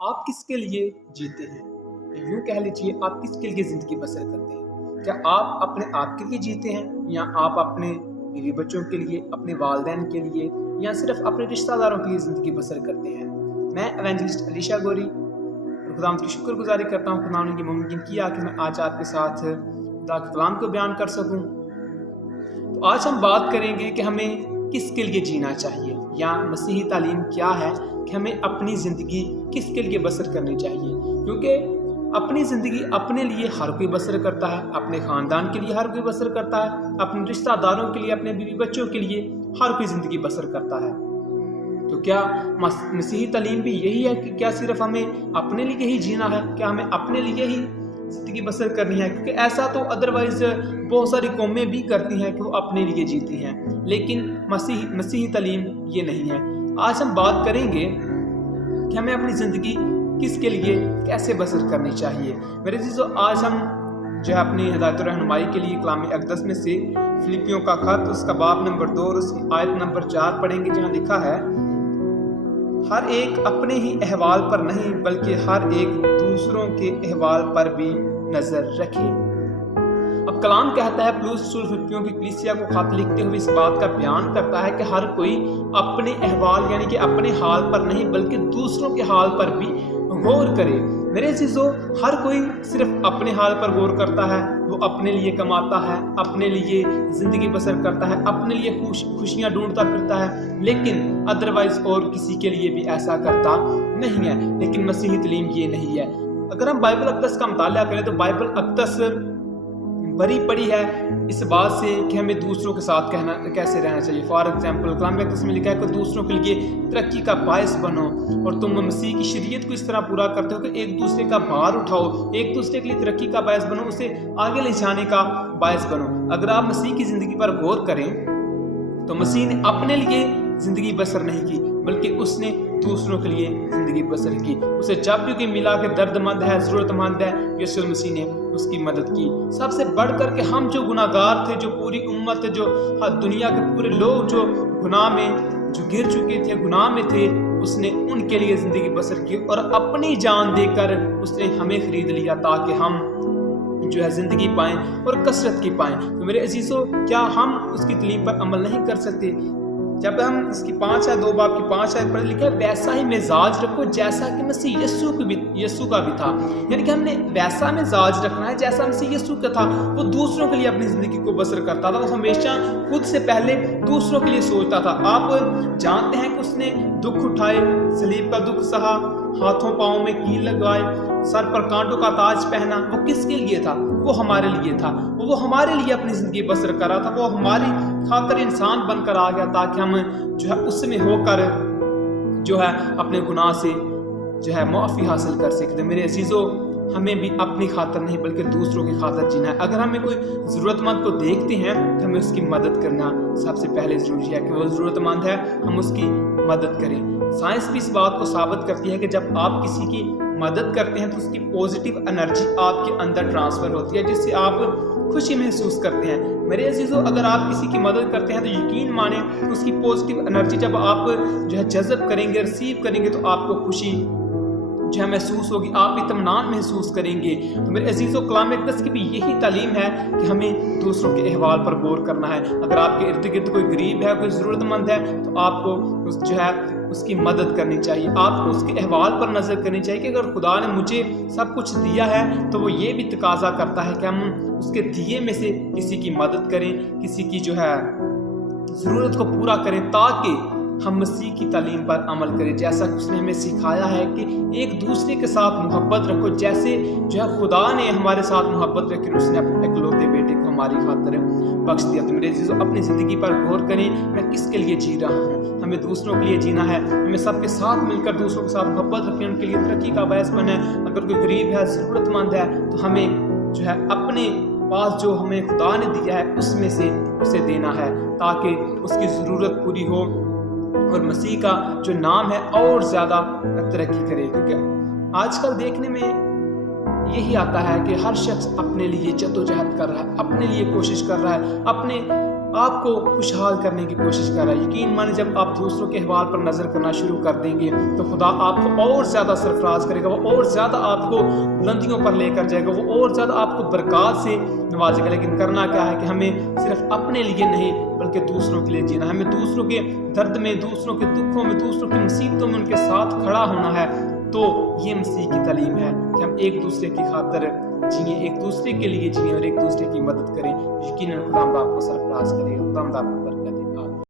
آپ کس کے لیے جیتے ہیں؟ یوں کہہ لیجیے آپ کس کے لیے زندگی بسر کرتے ہیں؟ کیا آپ اپنے آپ کے لیے جیتے ہیں یا آپ اپنے بیوی بچوں کے لیے، اپنے والدین کے لیے یا صرف اپنے رشتہ داروں کے لیے زندگی بسر کرتے ہیں؟ میں ایونجلسٹ علیشہ گوری خدا کی شکر گزاری کرتا ہوں خدا نے یہ ممکن کیا کہ میں آج آپ کے ساتھ خدا کے کلام کو بیان کر سکوں۔ تو آج ہم بات کریں گے کہ ہمیں کس کے لیے جینا چاہیے یا مسیحی تعلیم کیا ہے کہ ہمیں اپنی زندگی کس کے لیے بسر کرنی چاہیے، کیونکہ اپنی زندگی اپنے لیے ہر کوئی بسر کرتا ہے، اپنے خاندان کے لیے ہر کوئی بسر کرتا ہے، اپنے رشتہ داروں کے لیے، اپنے بیوی بچوں کے لیے ہر کوئی زندگی بسر کرتا ہے۔ تو کیا مسیحی تعلیم بھی یہی ہے کہ کیا صرف ہمیں اپنے لیے ہی جینا ہے؟ کیا ہمیں اپنے لیے ہی زندگی بسر کرنی ہے؟ کیونکہ ایسا تو ادروائز بہت ساری قومیں بھی کرتی ہیں کہ وہ اپنے لیے جیتی ہیں، لیکن مسیحی تعلیم یہ نہیں ہے۔ آج ہم بات کریں گے کہ ہمیں اپنی زندگی کس کے لیے کیسے بسر کرنی چاہیے۔ میرے عزیزو، آج ہم اپنی ہدایت و رہنمائی کے لیے کلام اقدس میں سے فلپیوں کا خط، اس کا باب نمبر 2 اور اس کی آیت نمبر 4 پڑھیں گے، جہاں لکھا ہے، ہر ایک اپنے ہی احوال پر نہیں بلکہ ہر ایک دوسروں کے احوال پر بھی نظر رکھے۔ اب کلام کہتا ہے، پولس رسول فلپیوں کی کلیسیا کو خط لکھتے ہوئے اس بات کا بیان کرتا ہے کہ ہر کوئی اپنے احوال یعنی کہ اپنے حال پر نہیں بلکہ دوسروں کے حال پر بھی غور کرے۔ میرے عزیزو، ہر کوئی صرف اپنے حال پر غور کرتا ہے، وہ اپنے لیے کماتا ہے، اپنے لیے زندگی بسر کرتا ہے، اپنے لیے خوشیاں ڈھونڈتا پھرتا ہے، لیکن ادروائز اور کسی کے لیے بھی ایسا کرتا نہیں ہے۔ لیکن مسیحی تعلیم یہ نہیں ہے۔ اگر ہم بائبل اقدس کا مطالعہ کریں تو بائبل اقدس بری پڑی ہے اس بات سے کہ ہمیں دوسروں کے ساتھ کیسے رہنا چاہیے۔ فار ایگزامپل کلام اقدس میں لکھا ہے کہ دوسروں کے لیے ترقی کا باعث بنو، اور تم مسیح کی شریعت کو اس طرح پورا کرتے ہو کہ ایک دوسرے کا بھار اٹھاؤ، ایک دوسرے کے لیے ترقی کا باعث بنو، اسے آگے لے جانے کا باعث بنو۔ اگر آپ مسیح کی زندگی پر غور کریں تو مسیح نے اپنے لیے زندگی بسر نہیں کی بلکہ اس نے دوسروں کے لیے زندگی بسر کی۔ اسے جب بھی کوئی ملا کہ درد مند ہے، ضرورت مند ہے، یسوع مسیح نے اس کی مدد کی۔ سب سے بڑھ کر کے ہم جو گناہ گار تھے، جو پوری امت، جو دنیا کے پورے لوگ جو گناہ میں جو گر چکے تھے، گناہ میں تھے، اس نے ان کے لیے زندگی بسر کی اور اپنی جان دے کر اس نے ہمیں خرید لیا تاکہ ہم زندگی پائیں اور کثرت کی پائیں۔ تو میرے عزیزو، کیا ہم اس کی تعلیم پر عمل نہیں کر سکتے؟ جب ہم اس کی 2 باب کی 5 آیت پڑھ لکھا ہے، ویسا ہی مزاج رکھو جیسا کہ مسیح یسوع کا بھی تھا۔ یعنی کہ ہم نے ویسا مزاج رکھنا ہے جیسا مسیح یسوع کا تھا۔ وہ دوسروں کے لیے اپنی زندگی کو بسر کرتا تھا، وہ ہمیشہ خود سے پہلے دوسروں کے لیے سوچتا تھا۔ آپ جانتے ہیں کہ اس نے دکھ اٹھائے، صلیب کا دکھ سہا، ہاتھوں پاؤں میں کیل لگائے، سر پر کانٹوں کا تاج پہنا۔ وہ کس کے لیے تھا؟ وہ ہمارے لیے تھا۔ وہ ہمارے لیے اپنی زندگی بسر کر رہا تھا۔ وہ ہماری خاطر انسان بن کر آ گیا تاکہ ہم اس میں ہو کر اپنے گناہ سے معافی حاصل کر سکتے۔ میرے عزیزو، ہمیں بھی اپنی خاطر نہیں بلکہ دوسروں کی خاطر جینا ہے۔ اگر ہمیں کوئی ضرورت مند کو دیکھتے ہیں تو ہمیں اس کی مدد کرنا سب سے پہلے ضروری ہے کہ وہ ضرورت مند ہے، ہم اس کی مدد کریں۔ سائنس بھی اس بات کو ثابت کرتی ہے کہ جب آپ کسی کی مدد کرتے ہیں تو اس کی پازیٹیو انرجی آپ کے اندر ٹرانسفر ہوتی ہے، جس سے آپ خوشی محسوس کرتے ہیں۔ میرے عزیزو، اگر آپ کسی کی مدد کرتے ہیں تو یقین مانیں اس کی پازیٹیو انرجی جب آپ جذب کریں گے، ریسیو کریں گے، تو آپ کو خوشی محسوس ہوگی، آپ اطمینان محسوس کریں گے۔ تو میرے عزیزو، کلام اقدس کی بھی یہی تعلیم ہے کہ ہمیں دوسروں کے احوال پر غور کرنا ہے۔ اگر آپ کے ارد گرد کوئی غریب ہے، کوئی ضرورت مند ہے، تو آپ کو اس کی مدد کرنی چاہیے، آپ کو اس کے احوال پر نظر کرنی چاہیے کہ اگر خدا نے مجھے سب کچھ دیا ہے تو وہ یہ بھی تقاضا کرتا ہے کہ ہم اس کے دیے میں سے کسی کی مدد کریں، کسی کی ضرورت کو پورا کریں، تاکہ ہم مسیح کی تعلیم پر عمل کریں، جیسا کہ اس نے ہمیں سکھایا ہے کہ ایک دوسرے کے ساتھ محبت رکھو، جیسے خدا نے ہمارے ساتھ محبت رکھی، اس نے اپنے اکلوتے بیٹے کو ہماری خاطر بخش دیا۔ تو میرے عزیزو، اپنی زندگی پر غور کریں، میں کس کے لیے جی رہا ہوں؟ ہمیں دوسروں کے لیے جینا ہے، ہمیں سب کے ساتھ مل کر دوسروں کے ساتھ محبت رکھیں، ان کے لیے ترقی کا باعث بنے۔ اگر کوئی غریب ہے، ضرورت مند ہے، تو ہمیں اپنے پاس جو ہمیں خدا نے دیا ہے اس میں سے اسے دینا ہے تاکہ اس کی ضرورت پوری ہو اور مسیح کا جو نام ہے اور زیادہ ترقی کرے۔ کیونکہ آج کل دیکھنے میں یہی آتا ہے کہ ہر شخص اپنے لیے جدوجہد کر رہا ہے، اپنے لیے کوشش کر رہا ہے، اپنے آپ کو خوشحال کرنے کی کوشش کر رہا ہے۔ یقین مانے جب آپ دوسروں کے احوال پر نظر کرنا شروع کر دیں گے تو خدا آپ کو اور زیادہ سرفراز کرے گا، وہ اور زیادہ آپ کو بلندیوں پر لے کر جائے گا، وہ اور زیادہ آپ کو برکات سے نوازے گا۔ لیکن کرنا کیا ہے کہ ہمیں صرف اپنے لیے نہیں بلکہ دوسروں کے لیے جینا، ہمیں دوسروں کے درد میں، دوسروں کے دکھوں میں، دوسروں کی مصیبتوں میں ان کے ساتھ کھڑا ہونا ہے۔ تو یہ مسیح کی تعلیم ہے کہ ہم ایک دوسرے کی خاطر جئیں، ایک دوسرے کے لیے جئیں اور ایک دوسرے کی مدد کریں۔ یقیناً خدا آپ کو سرفراز کرے گا۔ خدا آپ کو